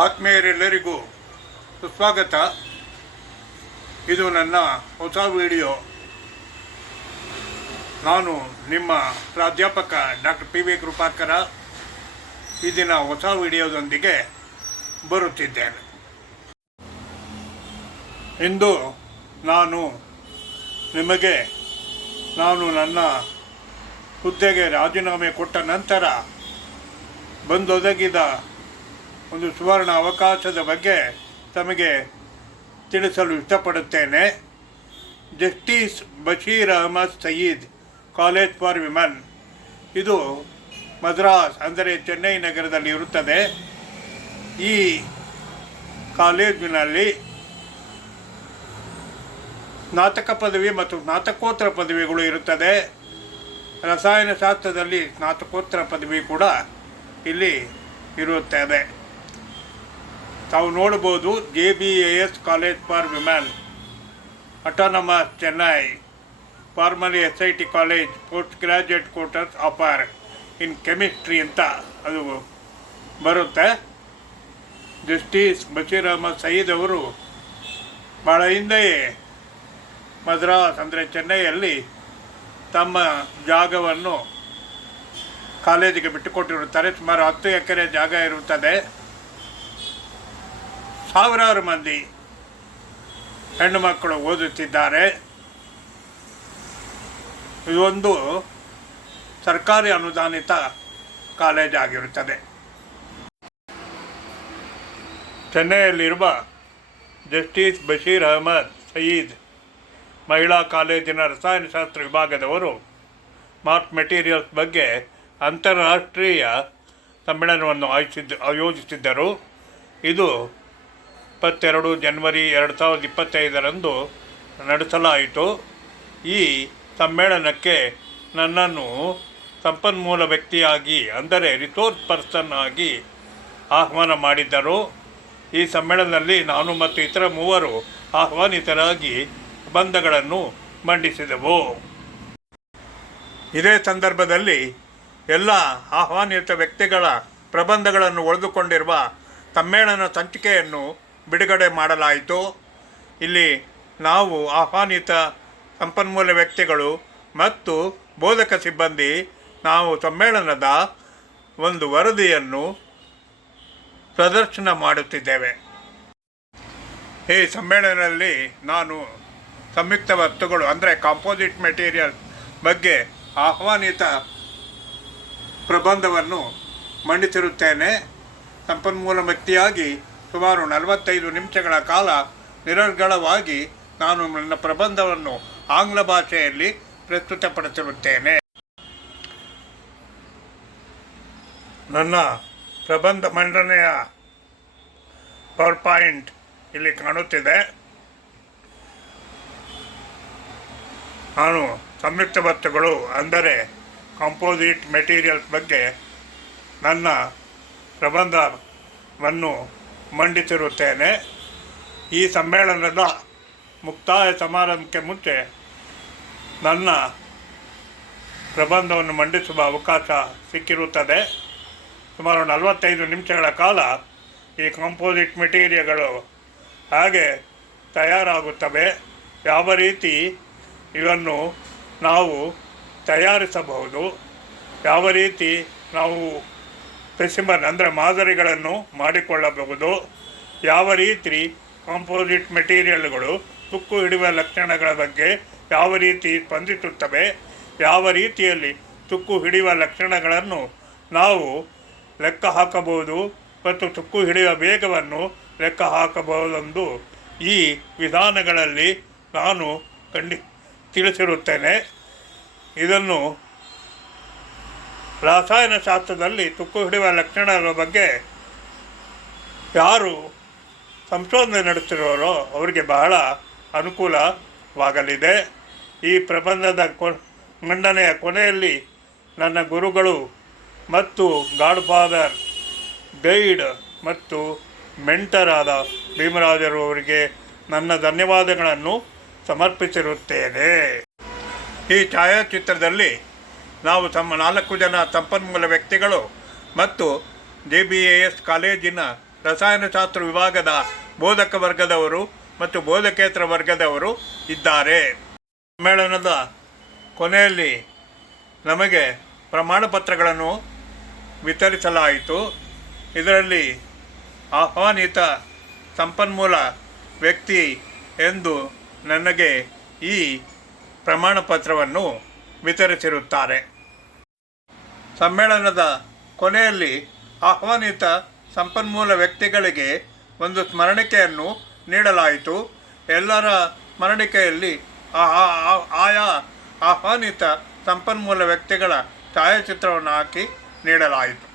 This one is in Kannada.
ಆತ್ಮೀಯರೆಲ್ಲರಿಗೂ ಸುಸ್ವಾಗತ. ಇದು ನನ್ನ ಹೊಸ ವಿಡಿಯೋ. ನಾನು ನಿಮ್ಮ ಪ್ರಾಧ್ಯಾಪಕ ಡಾಕ್ಟರ್ ಪಿ ವಿ ಕೃಪಾಕರ ಈ ದಿನ ಹೊಸ ವಿಡಿಯೋದೊಂದಿಗೆ ಬರುತ್ತಿದ್ದೇನೆ. ಇಂದು ನಾನು ನಿಮಗೆ ನನ್ನ ಹುದ್ದೆಗೆ ರಾಜೀನಾಮೆ ಕೊಟ್ಟ ನಂತರ ಬಂದೊದಗಿದ ಒಂದು ಸುವರ್ಣ ಅವಕಾಶದ ಬಗ್ಗೆ ತಮಗೆ ತಿಳಿಸಲು ಇಷ್ಟಪಡುತ್ತೇನೆ. Justice Basheer Ahmed Sayeed college for women, ಇದು ಮದ್ರಾಸ್ ಅಂದರೆ ಚೆನ್ನೈ ನಗರದಲ್ಲಿ ಇರುತ್ತದೆ. ಈ ಕಾಲೇಜಿನಲ್ಲಿ ಸ್ನಾತಕ ಪದವಿ ಮತ್ತು ಸ್ನಾತಕೋತ್ತರ ಪದವಿಗಳು ಇರುತ್ತದೆ. ರಸಾಯನಶಾಸ್ತ್ರದಲ್ಲಿ ಸ್ನಾತಕೋತ್ತರ ಪದವಿ ಕೂಡ ಇಲ್ಲಿ ಇರುತ್ತದೆ. ತಾವು ನೋಡ್ಬೋದು, JBAS college for women, autonomous Chennai, formally SIT college, post graduate courses offer in chemistry ಅಂತ ಅದು ಬರುತ್ತೆ. ಜಸ್ಟಿಸ್ ಬಶೀರ್ ಅಹಮದ್ ಸಯೀದ್ ಅವರು ಭಾಳ ಹಿಂದೆಯೇ ಮದ್ರಾಸ್ ಅಂದರೆ ಚೆನ್ನೈಯಲ್ಲಿ ತಮ್ಮ ಜಾಗವನ್ನು ಕಾಲೇಜಿಗೆ ಬಿಟ್ಟುಕೊಟ್ಟಿರುತ್ತಾರೆ. ಸುಮಾರು 10 ಎಕರೆ ಜಾಗ ಇರುತ್ತದೆ. ಸಾವಿರಾರು ಮಂದಿ ಹೆಣ್ಣು ಮಕ್ಕಳು ಓದುತ್ತಿದ್ದಾರೆ. ಇದೊಂದು ಸರ್ಕಾರಿ ಅನುದಾನಿತ ಕಾಲೇಜ್ ಆಗಿರುತ್ತದೆ. ಚೆನ್ನೈಯಲ್ಲಿರುವ ಜಸ್ಟಿಸ್ ಬಶೀರ್ ಅಹಮದ್ ಸಯೀದ್ ಮಹಿಳಾ ಕಾಲೇಜಿನ ರಸಾಯನಶಾಸ್ತ್ರ ವಿಭಾಗದವರು ಸ್ಮಾರ್ಟ್ ಮೆಟೀರಿಯಲ್ಸ್ ಬಗ್ಗೆ ಅಂತಾರಾಷ್ಟ್ರೀಯ ಸಮ್ಮೇಳನವನ್ನು ಆಯೋಜಿಸಿದ್ದರು. ಇದು 22 ಜನವರಿ 2025ರಂದು ನಡೆಸಲಾಯಿತು. ಈ ಸಮ್ಮೇಳನಕ್ಕೆ ನನ್ನನ್ನು ಸಂಪನ್ಮೂಲ ವ್ಯಕ್ತಿಯಾಗಿ ಅಂದರೆ ರಿಸೋರ್ಸ್ ಪರ್ಸನ್ ಆಗಿ ಆಹ್ವಾನ ಮಾಡಿದ್ದರು. ಈ ಸಮ್ಮೇಳನದಲ್ಲಿ ನಾನು ಮತ್ತು ಇತರ 3 ಆಹ್ವಾನಿತರಾಗಿ ಪ್ರಬಂಧಗಳನ್ನು ಮಂಡಿಸಿದೆವು. ಇದೇ ಸಂದರ್ಭದಲ್ಲಿ ಎಲ್ಲ ಆಹ್ವಾನಿತ ವ್ಯಕ್ತಿಗಳ ಪ್ರಬಂಧಗಳನ್ನು ಒಳಗೊಂಡಿರುವ ಸಮ್ಮೇಳನ ಸಂಚಿಕೆಯನ್ನು ಬಿಡುಗಡೆ ಮಾಡಲಾಯಿತು. ಇಲ್ಲಿ ನಾವು ಆಹ್ವಾನಿತ ಸಂಪನ್ಮೂಲ ವ್ಯಕ್ತಿಗಳು ಮತ್ತು ಬೋಧಕ ಸಿಬ್ಬಂದಿ ನಾವು ಸಮ್ಮೇಳನದ ಒಂದು ವರದಿಯನ್ನು ಪ್ರದರ್ಶನ ಮಾಡುತ್ತಿದ್ದೇವೆ. ಈ ಸಮ್ಮೇಳನದಲ್ಲಿ ನಾನು ಸಂಯುಕ್ತ ವಸ್ತುಗಳು ಅಂದರೆ ಕಾಂಪೋಸಿಟ್ ಮೆಟೀರಿಯಲ್ ಬಗ್ಗೆ ಆಹ್ವಾನಿತ ಪ್ರಬಂಧವನ್ನು ಮಂಡಿಸಿರುತ್ತೇನೆ. ಸಂಪನ್ಮೂಲ ವ್ಯಕ್ತಿಯಾಗಿ ಸುಮಾರು 45 ನಿಮಿಷಗಳ ಕಾಲ ನಿರರ್ಗಳವಾಗಿ ನಾನು ನನ್ನ ಪ್ರಬಂಧವನ್ನು ಆಂಗ್ಲ ಭಾಷೆಯಲ್ಲಿ ಪ್ರಸ್ತುತಪಡಿಸಿರುತ್ತೇನೆ. ನನ್ನ ಪ್ರಬಂಧ ಮಂಡನೆಯ ಪವರ್ ಪಾಯಿಂಟ್ ಇಲ್ಲಿ ಕಾಣುತ್ತಿದೆ. ನಾನು ಸಂಯುಕ್ತ ವಸ್ತುಗಳು ಅಂದರೆ ಕಾಂಪೋಸಿಟ್ ಮೆಟೀರಿಯಲ್ಸ್ ಬಗ್ಗೆ ನನ್ನ ಪ್ರಬಂಧವನ್ನು ಮಂಡಿಸಿರುತ್ತೇನೆ. ಈ ಸಮ್ಮೇಳನದ ಮುಕ್ತಾಯ ಸಮಾರಂಭಕ್ಕೆ ಮುಂಚೆ ನನ್ನ ಪ್ರಬಂಧವನ್ನು ಮಂಡಿಸುವ ಅವಕಾಶ ಸಿಕ್ಕಿರುತ್ತದೆ. ಸುಮಾರು 45 ನಿಮಿಷಗಳ ಕಾಲ ಈ ಕಾಂಪೋಸಿಟ್ ಮೆಟೀರಿಯಲ್ಗಳು ಹಾಗೆ ತಯಾರಾಗುತ್ತವೆ, ಯಾವ ರೀತಿ ಇವನ್ನು ನಾವು ತಯಾರಿಸಬಹುದು, ಯಾವ ರೀತಿ ನಾವು ಸ್ಪೆಸಿಮನ್ ಅಂದರೆ ಮಾದರಿಗಳನ್ನು ಮಾಡಿಕೊಳ್ಳಬಹುದು, ಯಾವ ರೀತಿ ಕಾಂಪೋಸಿಟ್ ಮೆಟೀರಿಯಲ್ಗಳು ತುಕ್ಕು ಹಿಡಿಯುವ ಲಕ್ಷಣಗಳ ಬಗ್ಗೆ ಯಾವ ರೀತಿ ಸ್ಪಂದಿಸುತ್ತವೆ, ಯಾವ ರೀತಿಯಲ್ಲಿ ತುಕ್ಕು ಹಿಡಿಯುವ ಲಕ್ಷಣಗಳನ್ನು ನಾವು ಲೆಕ್ಕ ಹಾಕಬಹುದು ಮತ್ತು ತುಕ್ಕು ಹಿಡಿಯುವ ವೇಗವನ್ನು ಲೆಕ್ಕ ಹಾಕಬಹುದೆಂದು ಈ ವಿಧಾನಗಳಲ್ಲಿ ನಾನು ತಿಳಿಸಿರುತ್ತೇನೆ. ಇದನ್ನು ರಾಸಾಯನಶಾಸ್ತ್ರದಲ್ಲಿ ತುಕ್ಕು ಹಿಡಿಯುವ ಲಕ್ಷಣಗಳ ಬಗ್ಗೆ ಯಾರು ಸಂಶೋಧನೆ ನಡೆಸಿರೋರೋ ಅವರಿಗೆ ಬಹಳ ಅನುಕೂಲವಾಗಲಿದೆ. ಈ ಪ್ರಬಂಧದ ಮಂಡನೆಯ ಕೊನೆಯಲ್ಲಿ ನನ್ನ ಗುರುಗಳು ಮತ್ತು ಗಾಡ್ ಫಾದರ್, ಗೈಡ್ ಮತ್ತು ಮೆಂಟರ್ ಆದ ಭೀಮರಾಜರು ಅವರಿಗೆ ನನ್ನ ಧನ್ಯವಾದಗಳನ್ನು ಸಮರ್ಪಿಸಿರುತ್ತೇನೆ. ಈ ಛಾಯಾಚಿತ್ರದಲ್ಲಿ ನಾವು 4 ಜನ ಸಂಪನ್ಮೂಲ ವ್ಯಕ್ತಿಗಳು ಮತ್ತು JBAS ಕಾಲೇಜಿನ ರಸಾಯನಶಾಸ್ತ್ರ ವಿಭಾಗದ ಬೋಧಕ ವರ್ಗದವರು ಮತ್ತು ಬೋಧಕೇತರ ವರ್ಗದವರು ಇದ್ದಾರೆ. ಸಮ್ಮೇಳನದ ಕೊನೆಯಲ್ಲಿ ನಮಗೆ ಪ್ರಮಾಣ ಪತ್ರಗಳನ್ನು ವಿತರಿಸಲಾಯಿತು. ಇದರಲ್ಲಿ ಆಹ್ವಾನಿತ ಸಂಪನ್ಮೂಲ ವ್ಯಕ್ತಿ ಎಂದು ನನಗೆ ಈ ಪ್ರಮಾಣ ಪತ್ರವನ್ನು ವಿತರಿಸಿರುತ್ತಾರೆ. ಸಮ್ಮೇಳನದ ಕೊನೆಯಲ್ಲಿ ಆಹ್ವಾನಿತ ಸಂಪನ್ಮೂಲ ವ್ಯಕ್ತಿಗಳಿಗೆ ಒಂದು ಸ್ಮರಣಿಕೆಯನ್ನು ನೀಡಲಾಯಿತು. ಎಲ್ಲರ ಸ್ಮರಣಿಕೆಯಲ್ಲಿ ಆಯಾ ಆಹ್ವಾನಿತ ಸಂಪನ್ಮೂಲ ವ್ಯಕ್ತಿಗಳ ಛಾಯಾಚಿತ್ರವನ್ನು ಹಾಕಿ ನೀಡಲಾಯಿತು.